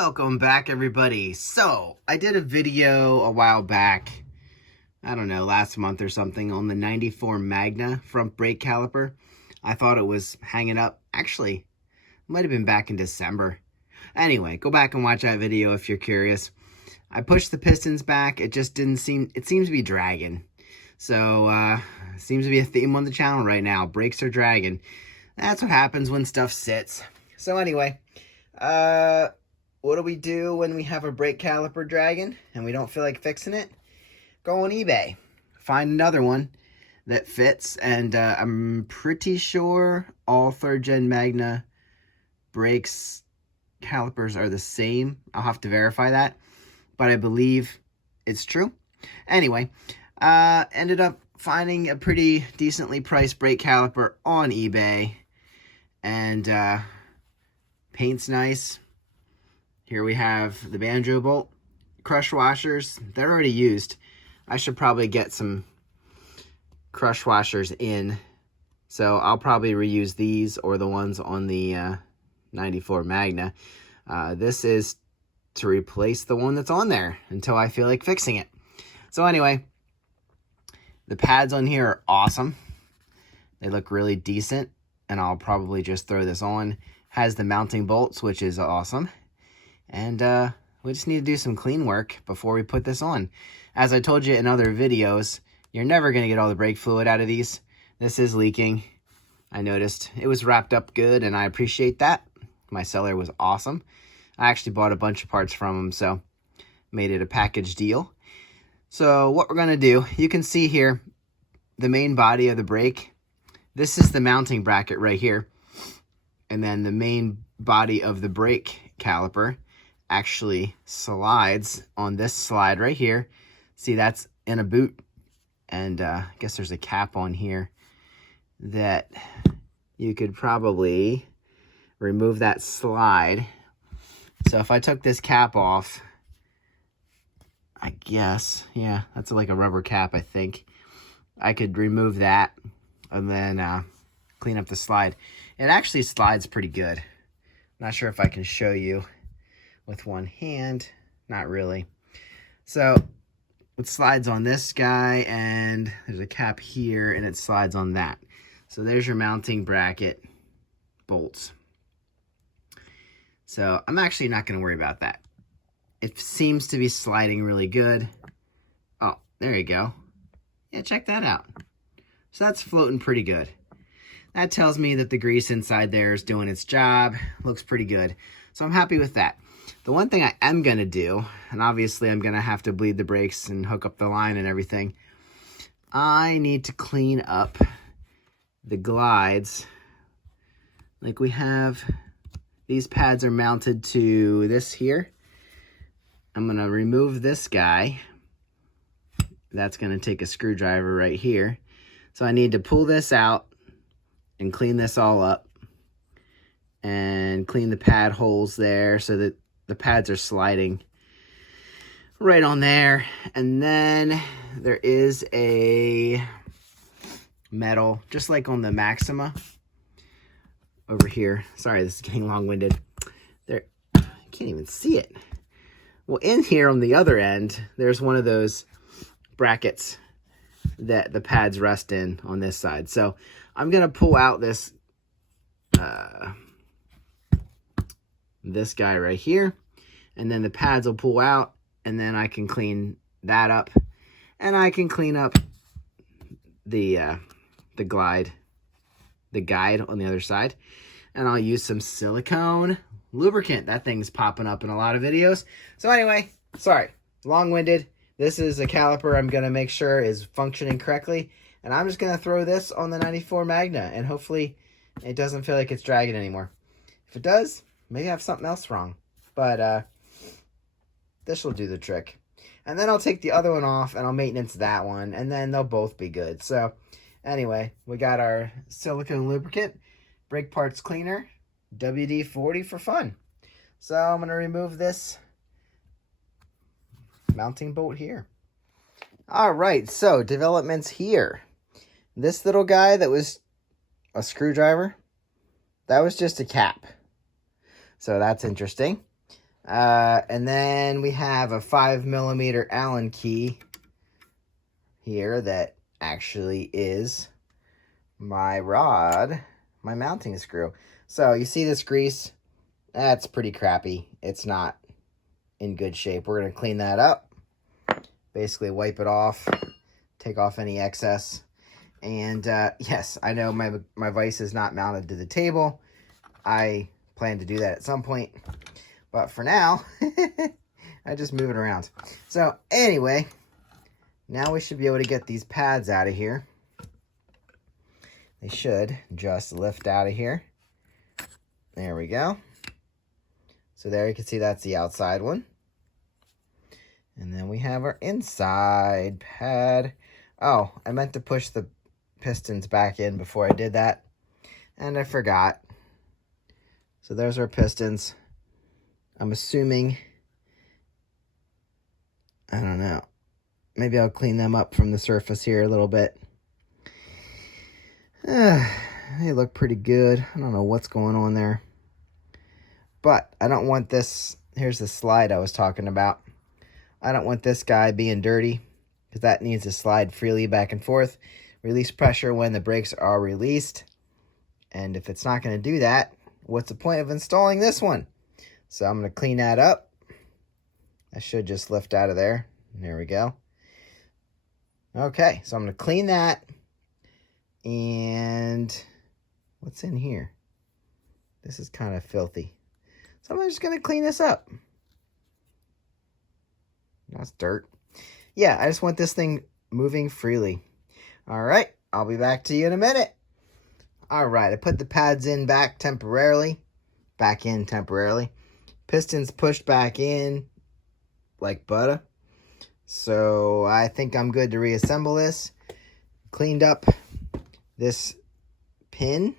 Welcome back, everybody. So I did a video a while back, I don't know, last month or something, on the 94 Magna front brake caliper. I thought it was hanging up. Actually, it might have been back in December. Anyway, go back and watch that video if you're curious. I pushed the pistons back. It just didn't seem, it seems to be dragging. So, seems to be a theme on the channel right now. Brakes are dragging. That's what happens when stuff sits. So anyway, what do we do when we have a brake caliper dragging and we don't feel like fixing it? Go on eBay, find another one that fits, and I'm pretty sure all 3rd gen Magna brakes calipers are the same. I'll have to verify that, but I believe it's true. Anyway, ended up finding a pretty decently priced brake caliper on eBay, and paint's nice. Here we have the banjo bolt, crush washers. They're already used. I should probably get some crush washers in. So I'll probably reuse these or the ones on the 94 Magna. This is to replace the one that's on there until I feel like fixing it. So anyway, the pads on here are awesome. They look really decent, and I'll probably just throw this on. Has the mounting bolts, which is awesome. And we just need to do some clean work before we put this on. As I told you in other videos, you're never going to get all the brake fluid out of these. This is leaking. I noticed it was wrapped up good, and I appreciate that. My seller was awesome. I actually bought a bunch of parts from him, so made it a package deal. So what we're going to do, you can see here the main body of the brake. This is the mounting bracket right here. And then the main body of the brake caliper actually slides on this slide right here. See, that's in a boot, and I guess there's a cap on here that you could probably remove that slide. So if I took this cap off, I guess, yeah, that's like a rubber cap, I think. I could remove that and then clean up the slide. It actually slides pretty good. Not sure if I can show you with one hand. Not really. So it slides on this guy, and there's a cap here, and it slides on that. So there's your mounting bracket bolts. So I'm actually not going to worry about that. It seems to be sliding really good. Oh, there you go. Yeah, check that out. So that's floating pretty good. That tells me that the grease inside there is doing its job. Looks pretty good. So I'm happy with that. The one thing I am going to do, and obviously I'm going to have to bleed the brakes and hook up the line and everything, I need to clean up the glides. Like we have, these pads are mounted to this here. I'm going to remove this guy. That's going to take a screwdriver right here. So I need to pull this out and clean this all up and clean the pad holes there so that the pads are sliding right on there. And then there is a metal, just like on the Maxima over here. Sorry, this is getting long-winded. There, I can't even see it. Well, in here on the other end, there's one of those brackets that the pads rest in on this side. So I'm going to pull out this this guy right here, and then the pads will pull out, and then I can clean that up, and I can clean up the guide on the other side, and I'll use some silicone lubricant. That thing's popping up in a lot of videos. So anyway, sorry, long-winded. This is a caliper I'm going to make sure is functioning correctly, and I'm just going to throw this on the 94 Magna, and hopefully it doesn't feel like it's dragging anymore. If it does, maybe I have something else wrong, but this will do the trick. And then I'll take the other one off, and I'll maintenance that one, and then they'll both be good. So anyway, we got our silicone lubricant, brake parts cleaner, WD-40 for fun. So I'm going to remove this mounting bolt here. All right, so developments here. This little guy that was a screwdriver, that was just a cap. So that's interesting. And then we have a 5mm Allen key here that actually is my rod, my mounting screw. So you see this grease? That's pretty crappy. It's not in good shape. We're going to clean that up. Basically wipe it off. Take off any excess. And yes, I know my vise is not mounted to the table. I plan to do that at some point. But for now, I just move it around. So anyway, now we should be able to get these pads out of here. They should just lift out of here. There we go. So there you can see that's the outside one. And then we have our inside pad. Oh, I meant to push the pistons back in before I did that, and I forgot. So there's our pistons. I'm assuming, I don't know, maybe I'll clean them up from the surface here a little bit. They look pretty good. I don't know what's going on there, but I don't want this. Here's the slide I was talking about. I don't want this guy being dirty, because that needs to slide freely back and forth. Release pressure when the brakes are released. And if it's not going to do that, what's the point of installing this one? So I'm going to clean that up. I should just lift out of there. There we go. Okay, so I'm going to clean that. And what's in here? This is kind of filthy. So I'm just going to clean this up. That's dirt. Yeah, I just want this thing moving freely. All right, I'll be back to you in a minute. All right, I put the pads in back temporarily. Pistons pushed back in like butter. So I think I'm good to reassemble this. Cleaned up this pin,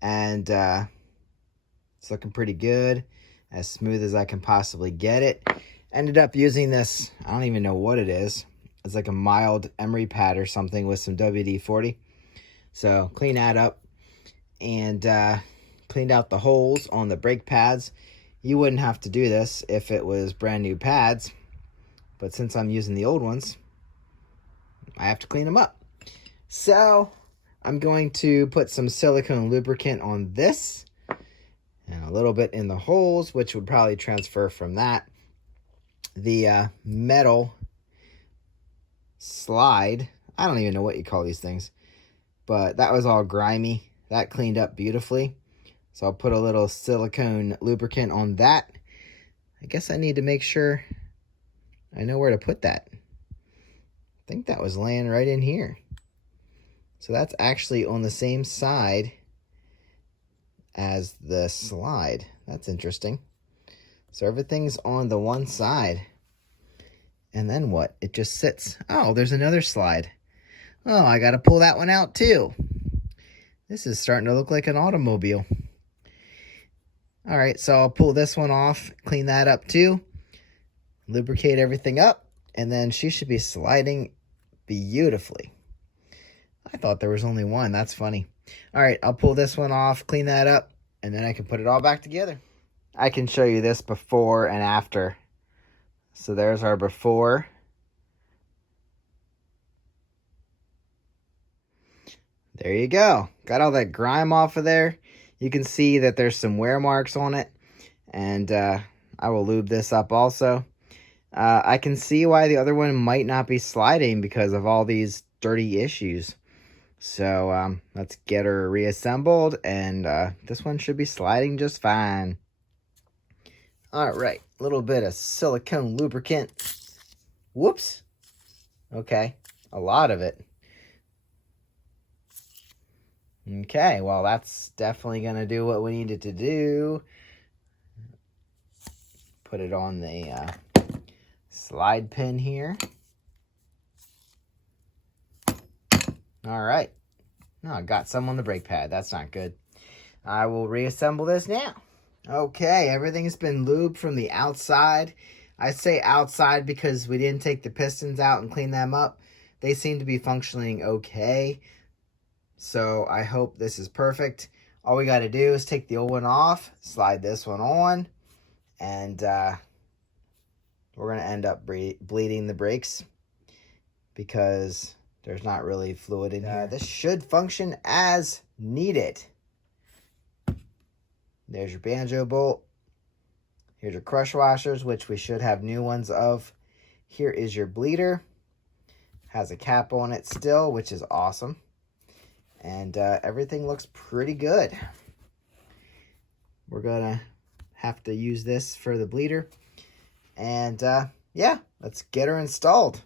and it's looking pretty good. As smooth as I can possibly get it. Ended up using this, I don't even know what it is. It's like a mild emery pad or something with some WD-40. So clean that up. And cleaned out the holes on the brake pads. You wouldn't have to do this if it was brand new pads. But since I'm using the old ones, I have to clean them up. So I'm going to put some silicone lubricant on this. And a little bit in the holes, which would probably transfer from that. The metal slide, I don't even know what you call these things, but that was all grimy. That cleaned up beautifully. So I'll put a little silicone lubricant on that. I guess I need to make sure I know where to put that. I think that was laying right in here. So that's actually on the same side as the slide. That's interesting. So everything's on the one side. And then what? It just sits. Oh, there's another slide. Oh, I got to pull that one out too. This is starting to look like an automobile. All right, so I'll pull this one off, clean that up too, lubricate everything up, and then she should be sliding beautifully. I thought there was only one. That's funny. All right, I'll pull this one off, clean that up, and then I can put it all back together. I can show you this before and after. So there's our before. There you go. Got all that grime off of there. You can see that there's some wear marks on it. And I will lube this up also. I can see why the other one might not be sliding because of all these dirty issues. So let's get her reassembled. And this one should be sliding just fine. All right, a little bit of silicone lubricant. Whoops. Okay, a lot of it. Okay, well, that's definitely going to do what we needed to do. Put it on the slide pin here. All right. No, I got some on the brake pad. That's not good. I will reassemble this now. Okay, everything's been lubed from the outside. I say outside because we didn't take the pistons out and clean them up. They seem to be functioning okay. So I hope this is perfect. All we got to do is take the old one off, slide this one on, and we're going to end up bleeding the brakes because there's not really fluid in here. This should function as needed. There's your banjo bolt. Here's your crush washers, which we should have new ones of. Here is your bleeder. Has a cap on it still, which is awesome. And everything looks pretty good. We're going to have to use this for the bleeder. And yeah, let's get her installed.